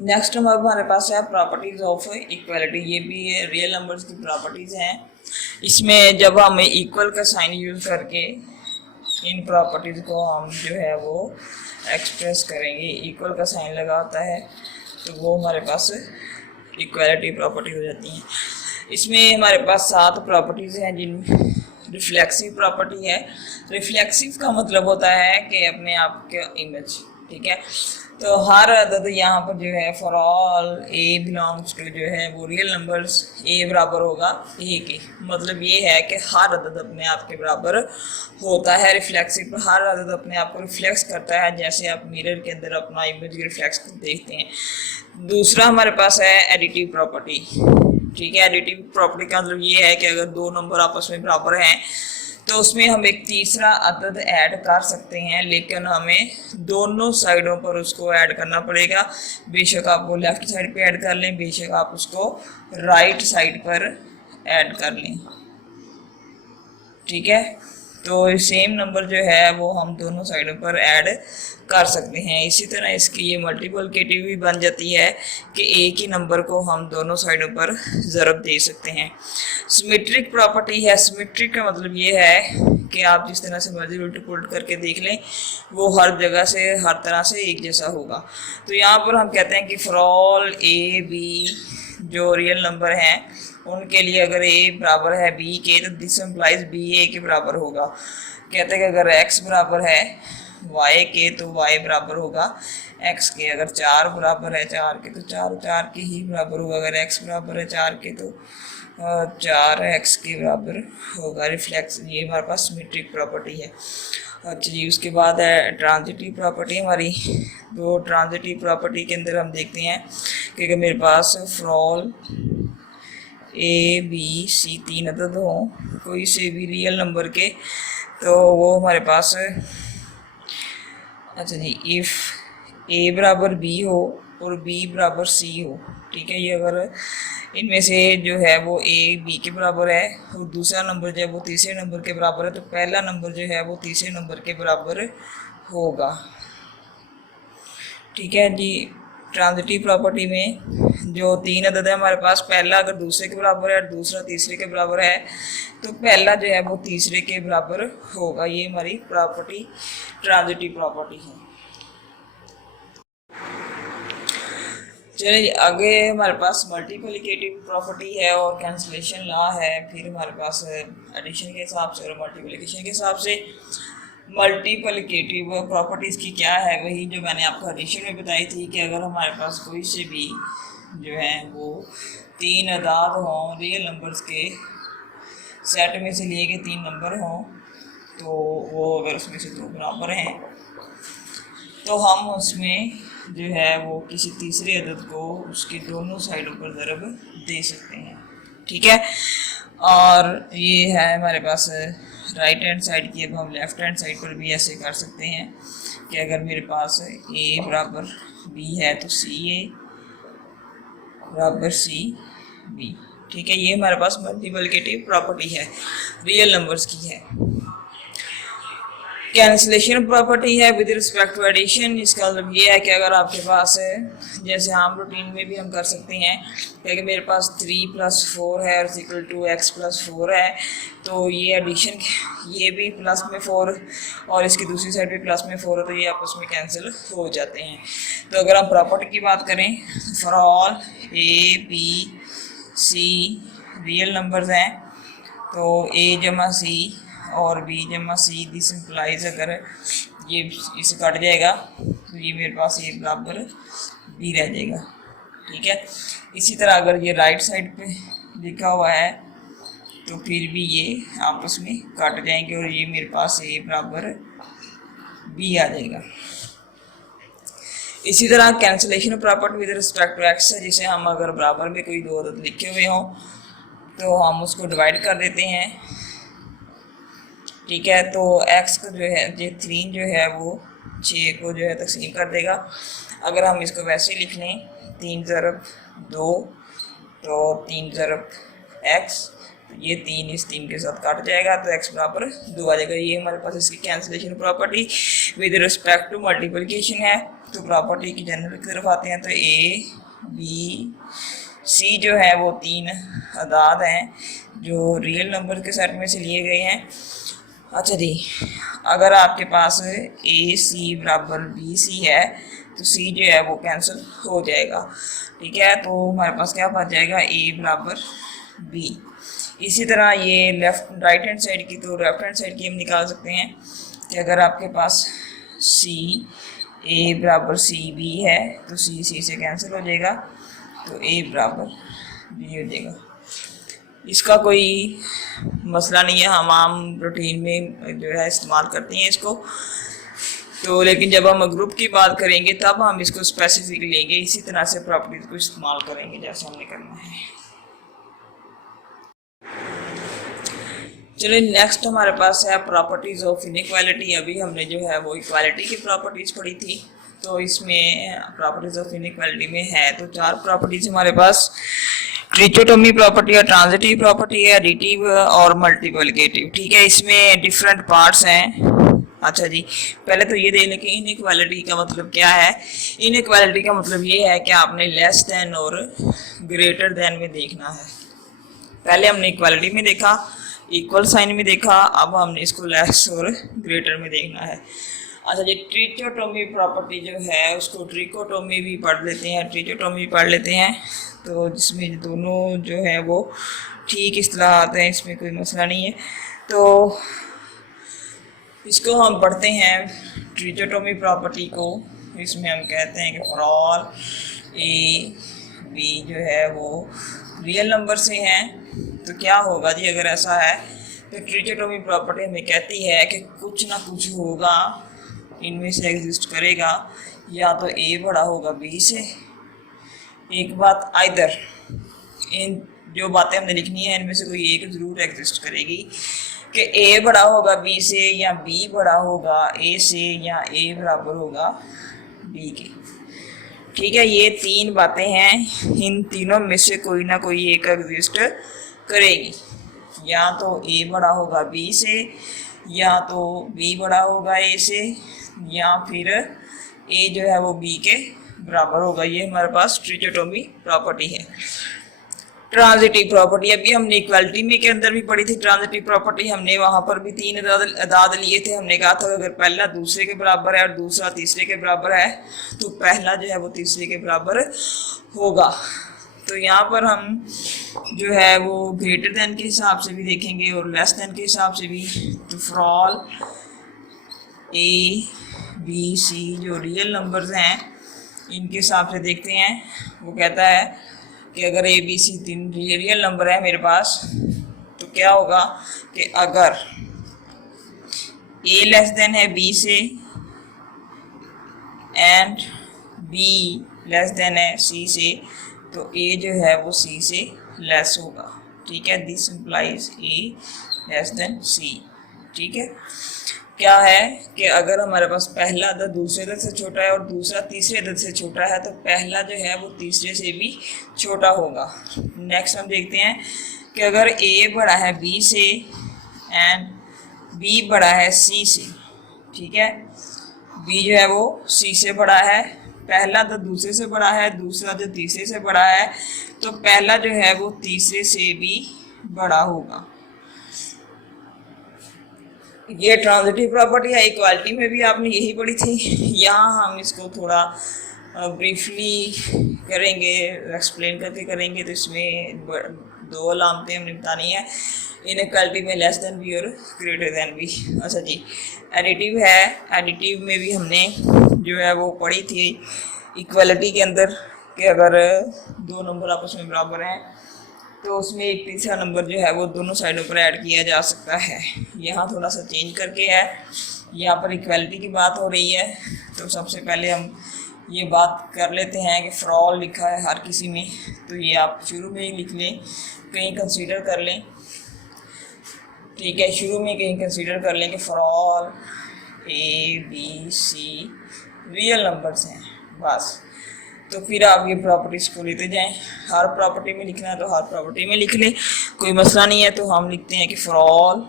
Next हमारे पास है properties of equality. ये भी रियल नंबर्स की प्रॉपर्टीज हैं। इसमें जब हम इक्वल का साइन यूज करके इन प्रॉपर्टीज को हम जो है वो एक्सप्रेस करेंगे, इक्वल का साइन लगा होता है तो वो हमारे पास इक्वालिटी प्रॉपर्टी हो जाती है। इसमें हमारे पास 7 प्रॉपर्टीज हैं जिन रिफ्लेक्सिव प्रॉपर्टी है। रिफ्लेक्सिव का मतलब होता है कि अपने आप के इमेज, ठीक है। तो हर अदद यहाँ पर जो है for all a belongs to जो है वो रियल नंबर्स ए बराबर होगा ए के, मतलब ये है कि हर अदद अपने आप के बराबर होता है। रिफ्लेक्सिव पर हर अदद अपने आप को रिफ्लेक्स करता है, जैसे आप मिरर के अंदर अपना इमेज रिफ्लेक्स देखते हैं। दूसरा हमारे पास है एडिटिव प्रॉपर्टी, ठीक है। एडिटिव प्रॉपर्टी का मतलब ये है कि अगर 2 नंबर आपस में बराबर हैं तो उसमें हम एक तीसरा अदद ऐड कर सकते हैं, लेकिन हमें दोनों साइडों पर उसको ऐड करना पड़ेगा। बेशक आप वो लेफ्ट साइड पे ऐड कर लें, बेशक आप उसको राइट साइड पर ऐड कर लें, ठीक है। तो सेम नंबर जो है वो हम दोनों साइडों पर ऐड कर सकते हैं। इसी तरह इसकी ये मल्टीप्लिकेटिव भी बन जाती है कि एक ही नंबर को हम दोनों साइडों पर ज़रब दे सकते हैं। सिमेट्रिक प्रॉपर्टी है। सिमेट्रिक का मतलब ये है कि आप जिस तरह से मर्जी उल्ट पुलट करके देख लें वो हर जगह से हर तरह से एक जैसा होगा। तो यहाँ पर हम कहते हैं कि फॉर ऑल ए बी जो रियल नंबर हैं उनके लिए अगर ए बराबर है बी के तो दिस इम्प्लाइज बी ए के बराबर होगा। कहते हैं कि अगर एक्स बराबर है वाई के तो वाई बराबर होगा एक्स के। अगर 4 बराबर है 4 के तो 4 के ही बराबर होगा। अगर एक्स बराबर है 4 के तो 4 एक्स के बराबर होगा। रिफ्लेक्स ये हमारे पास सिमेट्रिक प्रॉपर्टी है। अच्छा जी, उसके बाद है ट्रांजिटिव प्रॉपर्टी हमारी। तो ट्रांजिटिव प्रॉपर्टी के अंदर हम देखते हैं कि अगर मेरे पास for all A B C 3 अदद हो कोई से भी रियल नंबर के, तो वो हमारे पास, अच्छा जी, इफ़ ए बराबर बी हो और बी बराबर सी हो, ठीक है। ये अगर इनमें से जो है वो ए बी के बराबर है और दूसरा नंबर जो है वो तीसरे नंबर के बराबर है, तो पहला नंबर जो है वो तीसरे नंबर के बराबर होगा, ठीक है जी। ट्रांजिटिव प्रॉपर्टी में जो 3 अदद है हमारे पास, पहला अगर दूसरे के बराबर है और दूसरा तीसरे के बराबर है तो पहला जो है वो तीसरे के बराबर होगा। ये हमारी प्रॉपर्टी ट्रांजिटिव प्रॉपर्टी है। चलिए आगे हमारे पास मल्टीप्लिकेटिव प्रॉपर्टी है और कैंसलेशन लॉ है। फिर हमारे पास एडिशन के हिसाब से और मल्टीप्लिकेशन के हिसाब से। मल्टीप्लिकेटिव प्रॉपर्टीज़ की क्या है, वही जो मैंने आपको एडिशन में बताई थी कि अगर हमारे पास कोई से भी जो है वो 3 अदाद हों, रियल नंबर्स के सेट में से लिए गए 3 नंबर हों, तो वो अगर उसमें से 2 बराबर हैं तो हम उसमें जो है वो किसी तीसरे अदद को उसके दोनों साइडों पर ज़रब दे सकते हैं, ठीक है। और ये है हमारे पास राइट हैंड साइड की। अब हम लेफ्ट हैंड साइड पर भी ऐसे कर सकते हैं कि अगर मेरे पास ए बराबर बी है तो सी ए बराबर सी बी, ठीक है। ये हमारे पास मल्टीप्लिकेटिव प्रॉपर्टी है, रियल नंबर्स की है। कैंसलेशन प्रॉपर्टी है विद रिस्पेक्ट टू एडिशन। इसका मतलब ये है कि अगर आपके पास है, जैसे हम रूटीन में भी हम कर सकते हैं कि अगर मेरे पास 3 + 4 है और इक्वल टू x + 4 है, तो ये एडिशन ये भी प्लस में 4 और इसकी दूसरी साइड भी प्लस में 4 है, तो ये आपस में कैंसिल हो जाते हैं। तो अगर हम प्रॉपर्टी की बात करें, for all A B c real numbers हैं तो a जमा सी और b जमा सी, दिस इम्प्लाइज अगर ये इसे कट जाएगा तो ये मेरे पास a बराबर b रह जाएगा, ठीक है। इसी तरह अगर ये राइट साइड पे लिखा हुआ है तो फिर भी ये आपस में कट जाएंगे और ये मेरे पास a बराबर b आ जाएगा। इसी तरह cancellation property with respect to x है, जिसे हम अगर बराबर में कोई 2 अदद लिखे हुए हों तो हम उसको डिवाइड कर देते हैं, ठीक है। तो x को जो है ये 3 जो है वो 6 को जो है तकसीम कर देगा। अगर हम इसको वैसे ही लिख लें 3 ज़रब 2 तो 3 ज़रब x ये 3 इस 3 के साथ काट जाएगा तो x बराबर 2 आ जाएगा। ये हमारे पास इसकी cancellation property with respect to multiplication है। तो प्रॉपर्टी की जनरल की तरफ आते हैं तो a b c जो है वो 3 अदाद हैं जो रियल नंबर के सेट में से लिए गए हैं। अच्छा जी, अगर आपके पास a c बराबर b c है तो c जो है वो कैंसिल हो जाएगा। ठीक है, तो हमारे पास क्या बच जाएगा, a बराबर b। इसी तरह ये लेफ्ट राइट हैंड साइड की, तो लेफ्ट हैंड साइड की हम निकाल सकते हैं कि अगर आपके पास c a बराबर c b है तो c से कैंसिल हो जाएगा तो a बराबर b हो जाएगा। इसका कोई मसला नहीं है, हम आम रूटीन में जो है इस्तेमाल करते हैं इसको। तो लेकिन जब हम ग्रुप की बात करेंगे तब हम इसको स्पेसिफिक लेंगे, इसी तरह से प्रॉपर्टीज को इस्तेमाल करेंगे जैसे हमने करना है। चलिए नेक्स्ट हमारे पास है प्रॉपर्टीज ऑफ इनइक्वालिटी। अभी हमने जो है वो इक्वालिटी की प्रॉपर्टीज पढ़ी थी, तो इसमें प्रॉपर्टीज ऑफ इनइक्वालिटी में है तो 4 प्रॉपर्टीज हमारे पास, ट्रिचोटोमी प्रॉपर्टी है, ट्रांजिटिव प्रॉपर्टी है, एडिटिव और मल्टीप्लिकेटिव। ठीक है, इसमें डिफरेंट पार्ट्स हैं। अच्छा जी, पहले तो ये देख लें कि इनइक्वालिटी का मतलब क्या है। इनइक्वालिटी का मतलब ये है कि आपने लेस देन और ग्रेटर देन में देखना है। पहले हमने इक्वालिटी में देखा, इक्वल साइन में देखा, अब हमने इसको लेस और ग्रेटर में देखना है। अच्छा जी, ट्रिचोटोमी प्रॉपर्टी जो है उसको ट्रिकोटोमी भी पढ़ लेते हैं, ट्रिचोटोमी पढ़ लेते हैं, तो जिसमें दोनों जो है वो ठीक इस्तेलाह आते हैं, इसमें कोई मसला नहीं है। तो इसको हम पढ़ते हैं ट्रिचोटोमी प्रॉपर्टी को। इसमें हम कहते हैं कि फॉर ऑल ए बी जो है वो रियल नंबर से हैं, तो क्या होगा जी अगर ऐसा है तो ट्रिचोटोमी प्रॉपर्टी हमें कहती है कि कुछ ना कुछ होगा, इनमें से एग्जिस्ट करेगा, या तो ए बड़ा होगा बी से। एक बात, आइदर इन जो बातें हमने लिखनी है इनमें से कोई एक जरूर एग्जिस्ट करेगी कि ए बड़ा होगा बी से, या बी बड़ा होगा ए से, या ए बराबर होगा बी के। ठीक है, ये 3 बातें हैं, इन तीनों में से कोई ना कोई एक एग्जिस्ट करेगी। या तो ए बड़ा होगा बी से, या तो बी बड़ा होगा ए से, या फिर ए जो है वो बी के बराबर होगा। ये हमारे पास ट्रिचोटोमी प्रॉपर्टी है। ट्रांजिटिव प्रॉपर्टी अभी हमने इक्वालिटी में के अंदर भी पढ़ी थी। ट्रांजिटिव प्रॉपर्टी हमने वहां पर भी 3 अदाद लिए थे। हमने कहा था अगर पहला दूसरे के बराबर है और दूसरा तीसरे के बराबर है तो पहला जो है वो तीसरे के बराबर होगा। तो यहाँ पर हम जो है वो ग्रेटर देन के हिसाब से भी देखेंगे और लेस देन के हिसाब से भी। तो for all A B c जो रियल नंबर्स हैं इनके हिसाब से देखते हैं। वो कहता है कि अगर a B C 3 real number है मेरे पास तो क्या होगा कि अगर ए लेस देन है बी से एंड बी लेस देन है सी से तो ए जो है वो सी से लेस होगा। ठीक है, this implies A less than C. ठीक है, क्या है कि अगर हमारे पास पहला अदद दूसरे अदद से छोटा है और दूसरा तीसरे अदद से छोटा है तो पहला जो है वो तीसरे से भी छोटा होगा। नेक्स्ट हम देखते हैं कि अगर ए बड़ा है बी से एंड बी बड़ा है सी से। ठीक है, बी जो है वो सी से बड़ा है, पहला तो दूसरे से बड़ा है, दूसरा जो तीसरे से बड़ा है, तो पहला जो है वो तीसरे से भी बड़ा होगा। ये ट्रांजिटिव प्रॉपर्टी है। इक्वालिटी में भी आपने यही पढ़ी थी। यहाँ हम इसको थोड़ा ब्रीफली करेंगे, एक्सप्लेन करके करेंगे। तो इसमें 2 अलामतें हमने बतानी है, इनइक्वालिटी में लेस देन भी और ग्रेटर देन भी। अच्छा जी, एडिटिव है। एडिटिव में भी हमने जो है वो पढ़ी थी इक्वालिटी के अंदर कि अगर 2 नंबर आपस में बराबर हैं तो उसमें एक तीसरा नंबर जो है वो दोनों साइडों पर ऐड किया जा सकता है। यहाँ थोड़ा सा चेंज करके है, यहाँ पर इक्वालिटी की बात हो रही है। तो सबसे पहले हम ये बात कर लेते हैं कि फॉर ऑल लिखा है हर किसी में, तो ये आप शुरू में ही लिख लें, कहीं कंसीडर कर लें। ठीक है, शुरू में कहीं कंसीडर कर लें कि for all A B c real numbers हैं बस। तो फिर आप ये प्रॉपर्टीज़ को लेते जाएं। हर प्रॉपर्टी में लिखना है तो हर प्रॉपर्टी में लिख लें, कोई मसला नहीं है। तो हम लिखते हैं कि फॉर ऑल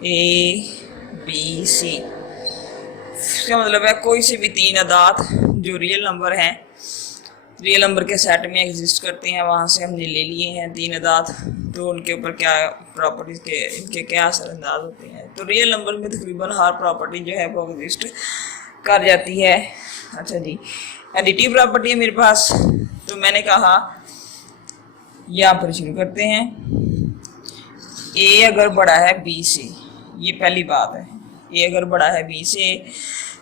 ABC, इसका मतलब है कोई से भी 3 अदाद जो रियल नंबर हैं, रियल नंबर के सेट में एग्जिस्ट करते हैं, वहाँ से हमने ले लिए हैं 3 अदाद, तो उनके ऊपर क्या प्रॉपर्टीज़ के इनके क्या असरअंदाज होते हैं। तो रियल नंबर में तकरीबन हर प्रॉपर्टी जो है वो एग्जिस्ट कर जाती है। अच्छा जी, एडिटिव प्रॉपर्टी है मेरे पास, तो मैंने कहा यहाँ पर शुरू करते हैं। ए अगर बड़ा है बी से, ये पहली बात है, ए अगर बड़ा है बी से,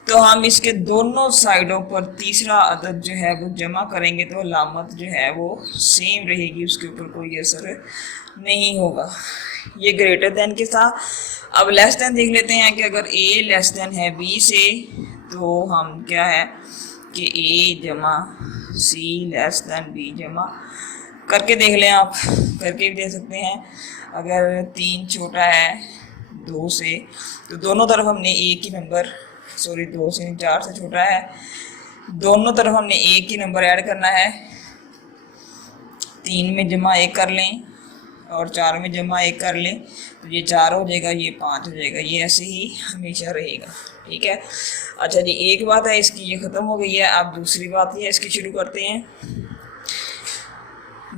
तो हम इसके दोनों साइडों पर तीसरा अदद जो है वो जमा करेंगे तो अलामत जो है वो सेम रहेगी, उसके ऊपर कोई असर नहीं होगा। ये ग्रेटर देन के साथ। अब लेस देन देख लेते हैं कि अगर ए लेस देन है बी से, तो हम क्या है कि ए जमा सी लेस देन बी जमा करके देख लें, आप करके भी दे सकते हैं। अगर 3 छोटा है 2 से, तो दोनों तरफ हमने एक ही नंबर, सॉरी 2 से 4 से छोटा है, दोनों तरफ हमने एक ही नंबर ऐड करना है। 3 में जमा 1 कर लें और 4 में जमा 1 कर लें, तो ये 4 हो जाएगा, ये 5 हो जाएगा। ये ऐसे ही हमेशा रहेगा, ठीक है। अच्छा जी, एक बात है इसकी, ये ख़त्म हो गई है। अब दूसरी बात ये इसकी शुरू करते हैं।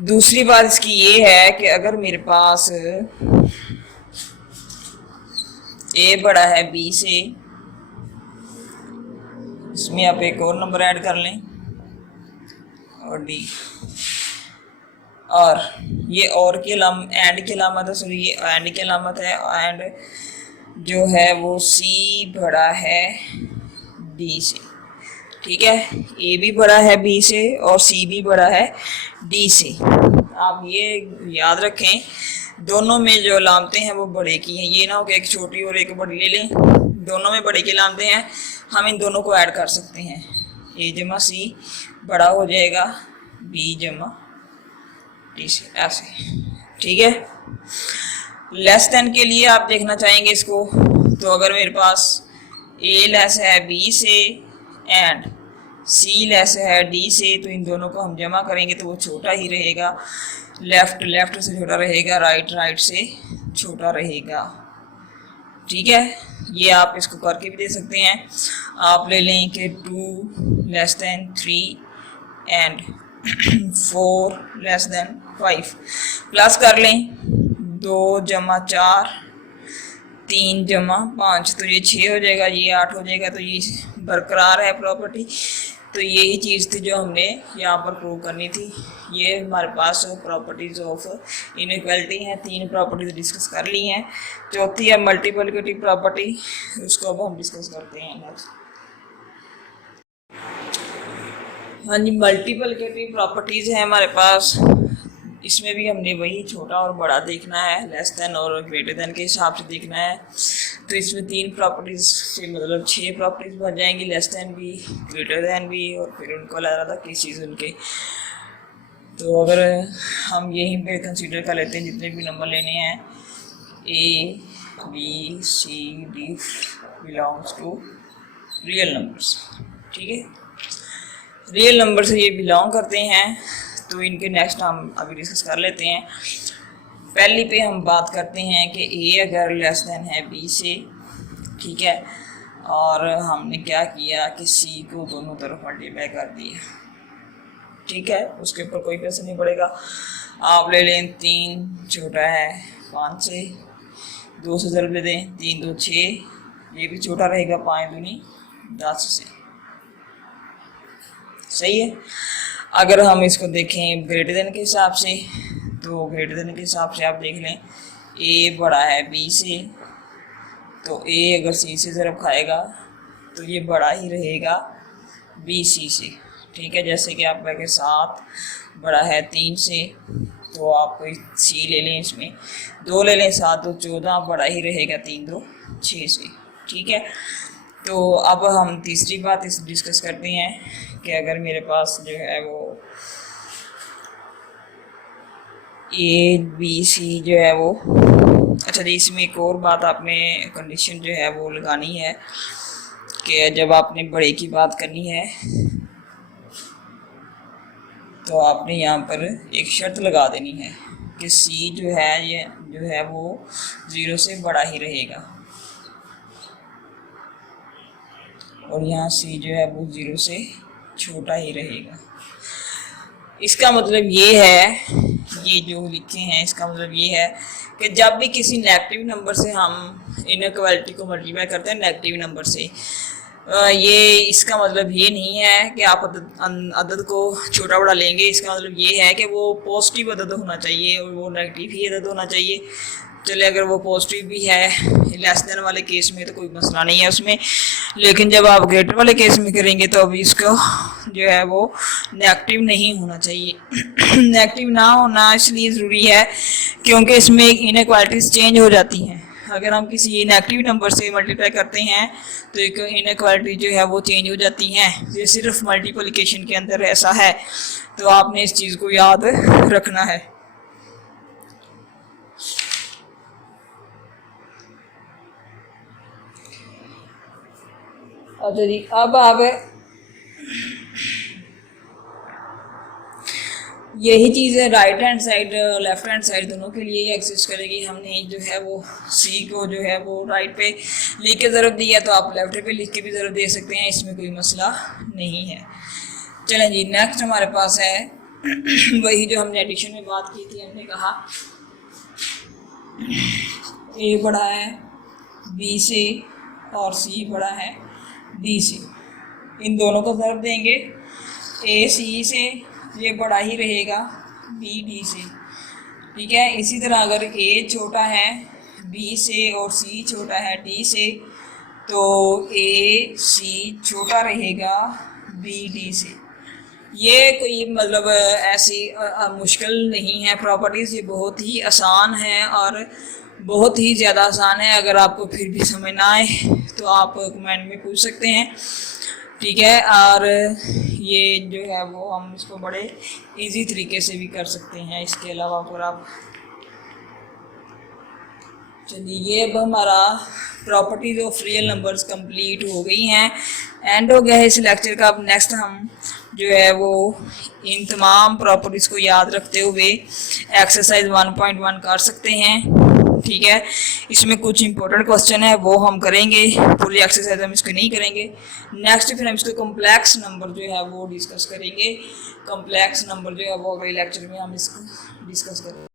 दूसरी बात इसकी ये है कि अगर मेरे पास ए बड़ा है बी से, इसमें आप एक और नंबर ऐड कर लें और डी, और ये और की एंड की अलामत है, सॉरी ये एंड की अलामत है, एंड जो है वो सी बड़ा है डी से, ठीक है। ए भी बड़ा है बी से और सी भी बड़ा है डी से। आप ये याद रखें, दोनों में जो अलामतें हैं वो बड़े की हैं, ये ना हो कि एक छोटी और एक बड़ी ले लें, दोनों में बड़े की अलामतें हैं, हम इन दोनों को ऐड कर सकते हैं। ए जमा सी बड़ा हो जाएगा बी जमा डी से, ऐसे, ठीक है। लेस देन के लिए आप देखना चाहेंगे इसको, तो अगर मेरे पास ए लेस है बी से एंड सी लेस है डी से, तो इन दोनों को हम जमा करेंगे तो वो छोटा ही रहेगा। लेफ्ट लेफ्ट से छोटा रहेगा, राइट राइट से छोटा रहेगा, ठीक है। ये आप इसको करके भी दे सकते हैं। आप ले लें कि 2 less than 3 and 4 less than 5, plus कर लें 2 जमा 4 3 जमा 5, तो ये 6 हो जाएगा, ये 8 हो जाएगा, तो ये बरकरार है प्रॉपर्टी। तो यही चीज़ थी जो हमने यहाँ पर प्रूव करनी थी। ये हमारे पास प्रॉपर्टीज़ ऑफ इनइक्वालिटी हैं, 3 प्रॉपर्टीज डिस्कस कर ली हैं। चौथी है मल्टीप्लिकेटिव प्रॉपर्टी, उसको अब हम डिस्कस करते हैं नेक्स्ट। हाँ जी, मल्टीप्लिकेटिव प्रॉपर्टीज़ हैं हमारे पास। इसमें भी हमने वही छोटा और बड़ा देखना है, लेस देन और ग्रेटर देन के हिसाब से देखना है। तो इसमें 3 प्रॉपर्टीज़ से मतलब 6 प्रॉपर्टीज़ बन जाएंगी, लेस देन भी, ग्रेटर देन भी, और फिर उनको अलग अलग किस चीज़ उनके। तो अगर हम यहीं पे कंसीडर कर लेते हैं जितने भी नंबर लेने हैं, a B c d belongs to real numbers, ठीक है। रियल नंबर से ये बिलोंग करते हैं, तो इनके नेक्स्ट हम अभी डिस्कस कर लेते हैं। पहली पे हम बात करते हैं कि ए अगर लेस देन है बी से, ठीक है, और हमने क्या किया कि सी को दोनों तरफ मल्टीप्लाई कर दिया, ठीक है, उसके ऊपर कोई पैसा नहीं पड़ेगा। आप ले लें 3 छोटा है 5 से, 2 से ज़रूर दे दें, 3 2 6, ये भी छोटा रहेगा, 5 दूनी 10 से, सही है। अगर हम इसको देखें ग्रेटर देन के हिसाब से, तो ग्रेटर देन के हिसाब से आप देख लें, ए बड़ा है बी से, तो ए अगर सी से ज़रब खाएगा तो ये बड़ा ही रहेगा बी सी से, ठीक है। जैसे कि आप कहें 7 बड़ा है 3 से, तो आप कोई सी ले लें, इसमें 2 ले लें, 7 2 14 बड़ा ही रहेगा 3 2 6 से, ठीक है। तो अब हम तीसरी बात इस डिस्कस करते हैं कि अगर मेरे पास जो है वो ए बी सी जो है वो, अच्छा जी, इसमें एक और बात आपने कंडीशन जो है वो लगानी है कि जब आपने बड़े की बात करनी है तो आपने यहाँ पर एक शर्त लगा देनी है कि सी जो है ये जो है वो 0 से बड़ा ही रहेगा और यहाँ सी जो है वो 0 से छोटा ही रहेगा। इसका मतलब ये है, ये जो लिखे हैं इसका मतलब ये है कि जब भी किसी नेगेटिव नंबर से हम इनइक्वालिटी को मल्टीप्लाई करते हैं नेगेटिव नंबर से, ये इसका मतलब ये नहीं है कि आप अदद को छोटा बड़ा लेंगे। इसका मतलब ये है कि वो पॉजिटिव अदद होना चाहिए और वो नेगेटिव ही अदद होना चाहिए। चले अगर वो पॉजिटिव भी है लेस देन वाले केस में तो कोई मसला नहीं है उसमें, लेकिन जब आप ग्रेटर वाले केस में करेंगे तो अभी इसको जो है वो नेगेटिव नहीं होना चाहिए। नेगेटिव ना होना इसलिए ज़रूरी है क्योंकि इसमें इनइक्वालिटीज़ चेंज हो जाती हैं। अगर हम किसी नेगेटिव नंबर से मल्टीप्लाई करते हैं तो एक इनइक्वालिटी जो है वो चेंज हो जाती हैं। ये सिर्फ मल्टीप्लिकेशन के अंदर ऐसा है, तो आपने इस चीज़ को याद रखना है। अच्छा जी, अब आप यही चीज़ है right hand side left hand side दोनों के लिए एग्जिस्ट करेगी। हमने जो है वो सी को जो है वो राइट पे लिख के ज़रूरत दी है तो आप लेफ्ट पे लिख के भी ज़रूरत दे सकते हैं, इसमें कोई मसला नहीं है। चलें जी, नेक्स्ट हमारे पास है वही जो हमने एडिशन में बात की थी। हमने कहा ए बड़ा है बी से और सी बड़ा है डी से, इन दोनों को ज़रूरत देंगे। ए सी से ये बड़ा ही रहेगा बी डी से, ठीक है। इसी तरह अगर ए छोटा है बी से और सी छोटा है डी से तो ए सी छोटा रहेगा बी डी से। ये कोई मतलब ऐसी मुश्किल नहीं है प्रॉपर्टीज़, ये बहुत ही आसान है और बहुत ही ज़्यादा आसान है। अगर आपको फिर भी समझ ना आए तो आप कमेंट में पूछ सकते हैं, ठीक है। और ये जो है वो हम इसको बड़े इजी तरीके से भी कर सकते हैं। इसके अलावा अगर आप चलिए, ये अब हमारा properties of real numbers complete हो गई हैं, एंड हो गया है इस लेक्चर का। अब नेक्स्ट हम जो है वो इन तमाम प्रॉपर्टीज़ को याद रखते हुए एक्सरसाइज 1.1 कर सकते हैं, ठीक है। इसमें कुछ इंपॉर्टेंट क्वेश्चन है वो हम करेंगे, पूरी एक्सरसाइज हम इसको नहीं करेंगे। नेक्स्ट फिर हम इसको कॉम्प्लेक्स नंबर जो है वो डिस्कस करेंगे। कॉम्प्लेक्स नंबर जो है वो अगले लेक्चर में हम इसको डिस्कस करेंगे।